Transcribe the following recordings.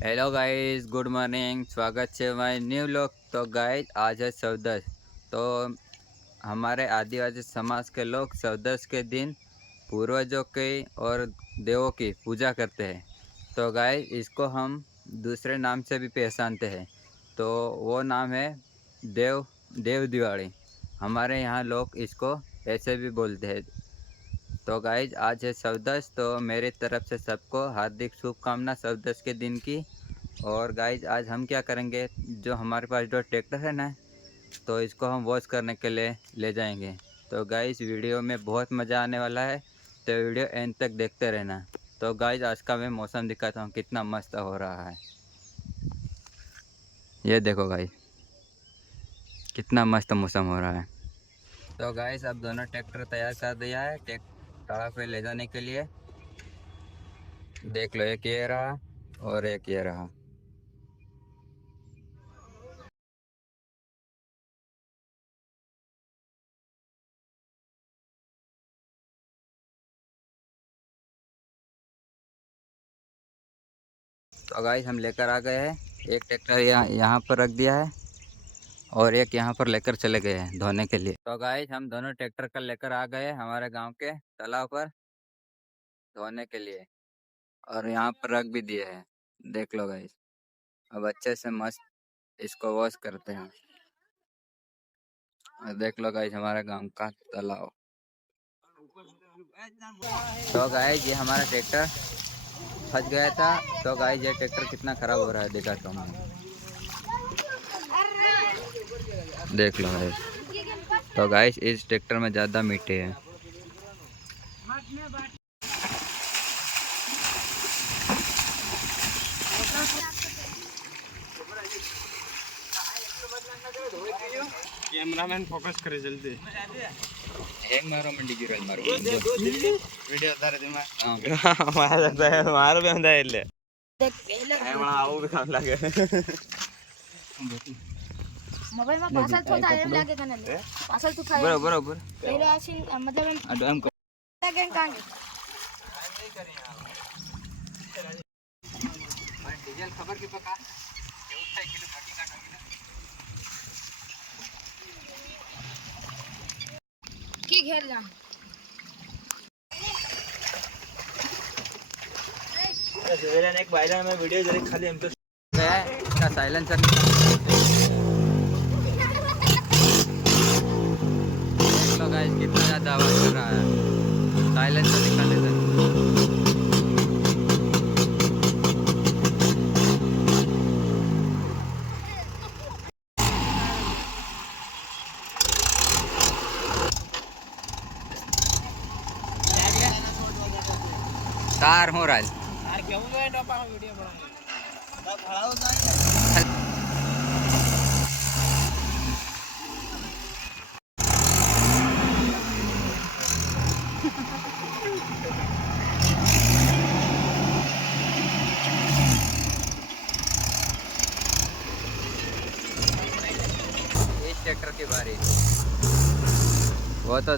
Hello guys, good morning. स्वागत है my new लोग। तो गाइस आज है चौदस। तो हमारे आदिवासी समाज के लोग चौदस के दिन पूर्वजों की और देवों की पूजा करते हैं। तो गाइस इसको हम दूसरे नाम से भी पहचानते हैं। तो वो नाम है देव देव दिवाली। हमारे यहाँ लोग इसको ऐसे भी बोलते हैं। तो गाइज आज है चौदस, तो मेरी तरफ से सबको हार्दिक शुभकामना चौदस के दिन की। और गाइज आज हम क्या करेंगे, जो हमारे पास जो ट्रैक्टर है ना, तो इसको हम वॉश करने के लिए ले जाएंगे। तो गाइज वीडियो में बहुत मज़ा आने वाला है, तो वीडियो एंड तक देखते रहना। तो गाइज आज का मैं मौसम दिखाता हूँ कितना मस्त हो रहा है। ये देखो गाइज, कितना मस्त मौसम हो रहा है। तो गाइज अब दोनों ट्रैक्टर तैयार कर दिया है ट्रैक्टर पे ले जाने के लिए। देख लो, एक ये रहा और एक ये रहा। तो गाइस हम लेकर आ गए हैं। एक ट्रैक्टर यहाँ पर रख दिया है और एक यहाँ पर लेकर चले गए हैं धोने के लिए। तो गाइस हम दोनों ट्रैक्टर का लेकर आ गए हमारे गांव के तालाब पर धोने के लिए, और यहाँ पर रख भी दिए हैं। देख लो गाइस, अब अच्छे से मस्त इसको वॉश करते हैं। और देख लो गाइस हमारे गांव का तालाब। तो गाइस ये हमारा ट्रैक्टर फंस गया था। तो गाइस ये ट्रैक्टर कितना खराब हो रहा है दिखाता हूँ मैं। देख लो गाइस। तो गाइस इस ट्रैक्टर में ज़्यादा मीठे हैं। कैमरामैन फोकस करे जल्दी ಹೆಂಗ್ ಮಾರೋ ಮಂಡಿಗೆ ಇರೋ ಮಾರೋ ವಿಡಿಯೋ ತರ ದಿಮ ಹಾಂ ಮಾರು ಬಂದ ಇಲ್ಲಿ આવું भी काम लागे મોબાઈલ માં પાછળ થોડા એમ લાગે કને પાછળ તું ખાય બરોબર પેલો આસીન મતલબ એમ આડો એમ લાગે કાંગ ડીઝલ ખબર કે પકા કેવું થાય કિલો મટી કાઢો की घेर जा सवेरे ने एक बाइला में वीडियो जरी खाली हम तो गया है इसका साइलेंसर। देख लो गाइस कितना ज़्यादा आवाज़ कर रहा है। साइलेंसर निकाल देता है। कार हो रहा है। यार क्यों गए टॉपा में वीडियो बनाने तब खड़ा हो जाएंगे। इस ट्रैक्टर की बारी, वो तो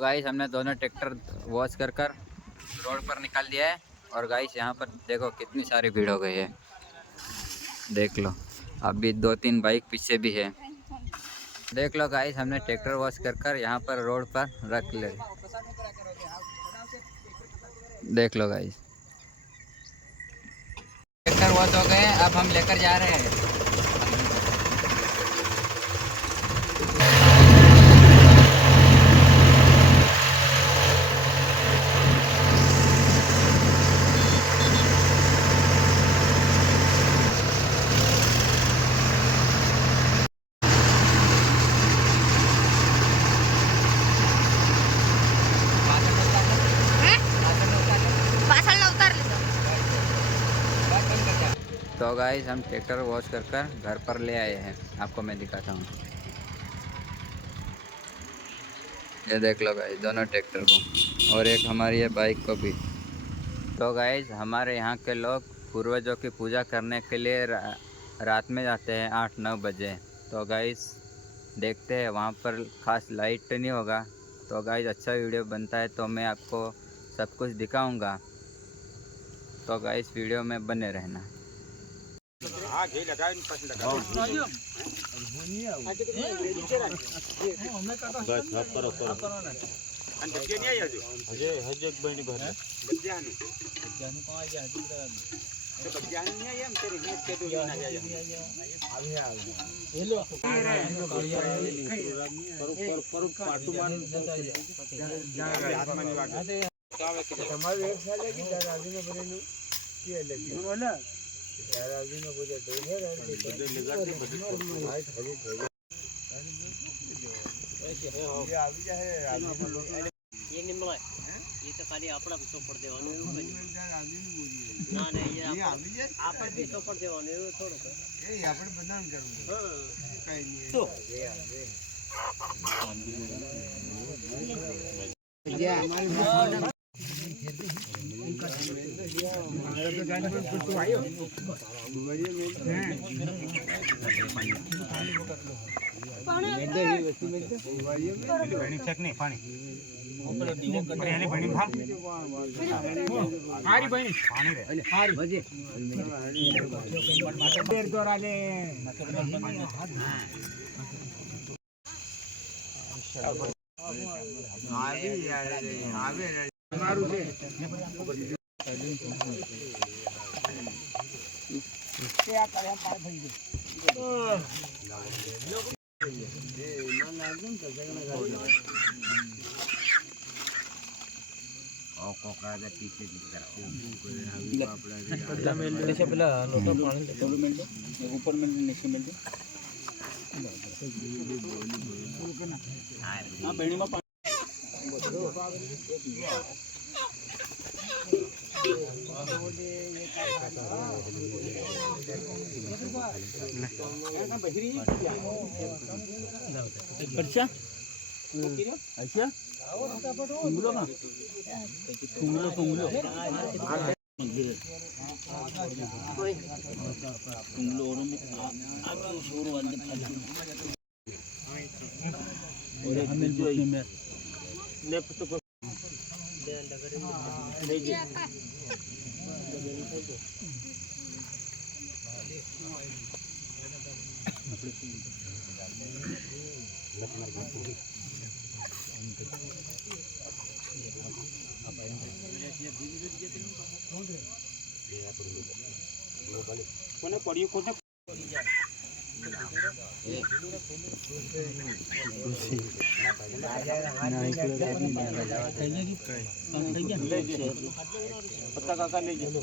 गाइस हमने दोनों ट्रैक्टर वॉश कर रोड पर निकाल दिया है। और गाइस यहाँ पर देखो कितनी सारी भीड़ हो गई है। देख लो, अभी 2-3 बाइक पीछे भी है। देख लो गाइस हमने ट्रैक्टर वॉश कर यहाँ पर रोड पर रख ले। देख लो गाइस ट्रैक्टर वॉश हो गए, अब हम लेकर जा रहे हैं। પાછળ ના ઉતાર લીધો तो गाइस हम ट्रैक्टर वॉश कर घर पर ले आए हैं। आपको मैं दिखाता हूँ। ये देख लो गाइस दोनों ट्रैक्टर को, और एक हमारी ये बाइक को भी। तो गाइस हमारे यहाँ के लोग पूर्वजों की पूजा करने के लिए रात में जाते हैं 8-9 बजे। तो गाइस देखते हैं वहाँ पर खास लाइट नहीं होगा। तो गाइस अच्छा वीडियो बनता है तो मैं आपको सब कुछ दिखाऊंगा, तो गाइस वीडियो में बने रहना। ये तो खाली આપણા ચોપડ દેવાનું એવું કઈ ના ને એ આપણે બી ચોપડ દેવાનું એવું થોડું એ આપણે બધાને કરવું કઈ નહીં તો કોને પડ્યું કોને પત્તા કાકા લઈ જજો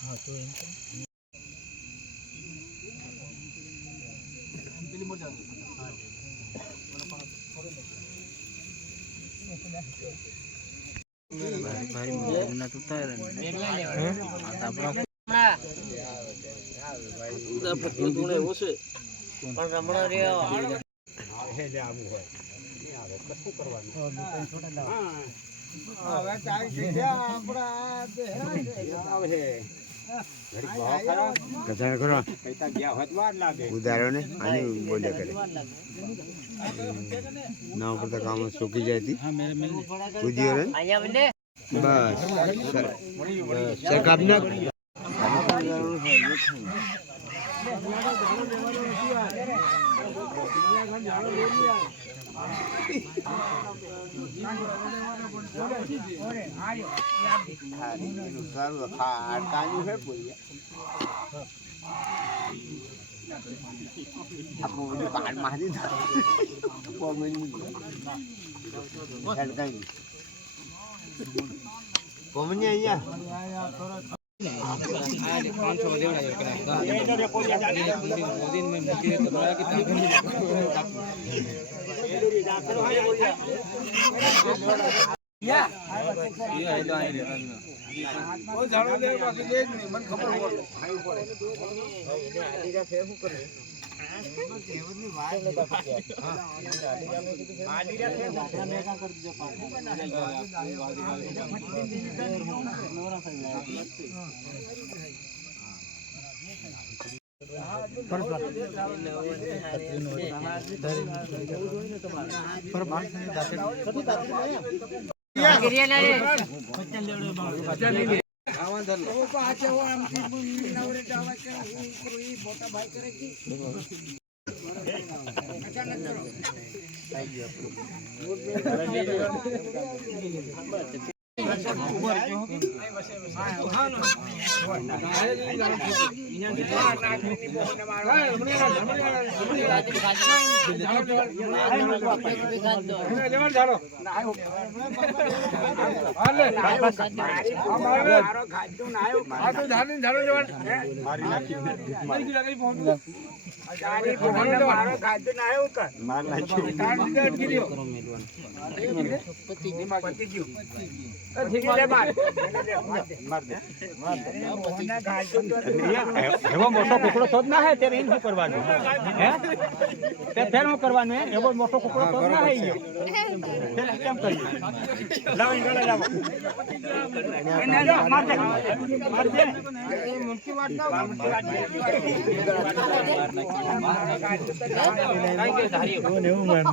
હા તો એમ પેલી મોટા ભાઈ મને તો તારે આપણા ઉદા પત્તો તોણે ઓછે પણ રમણા રે હે જે આવું હોય ની આવે કશું કરવાનું હા હવે ચાઈ થઈ ગયા આપડા દેહરા આવે કથા કરો કઈતા ગયા હોત વાર લાગે ઉદારો ને આની બોલે કરે ના ઉપર તો કામ સુકી જતી હા મેરે મિલ ઉદિયો રે આયા બને બસ સરકાબ ના એવો મોટો કુકડો તો જ ના હે ત્યારે એમ શું કરવાનું હે તે ફેર હું કરવાનું હે એવો મોટો કુકડો તો જ ના હે કેમ કરીએ લાવો ઈંગળે લાવો એને માર દે મુનકી વાત ના કાઈ કે ધારી કોને એવું માર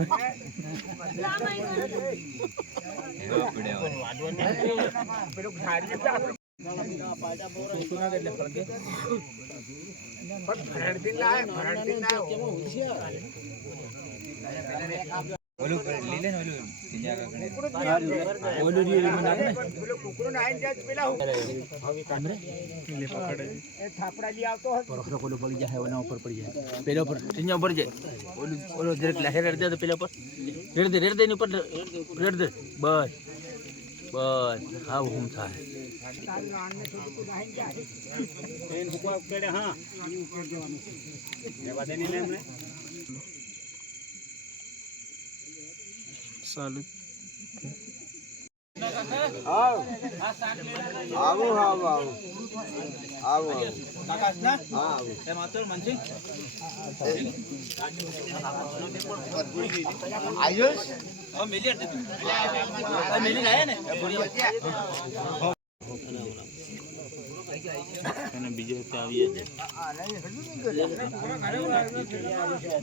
બસ આવું હું થાય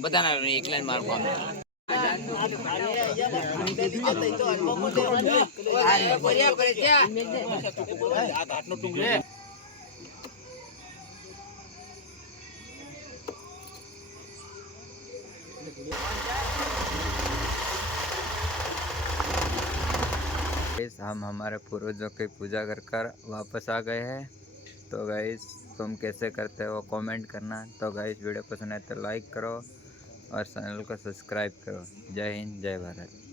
બધાના એકલા માર કામ हम हमारे पूर्वजों की पूजा कर वापस आ गए हैं। तो गाइस तुम कैसे करते हो कमेंट करना। तो गाइस वीडियो पसंद आए तो लाइक करो और चैनल को सब्सक्राइब करो। जय हिंद जय भारत।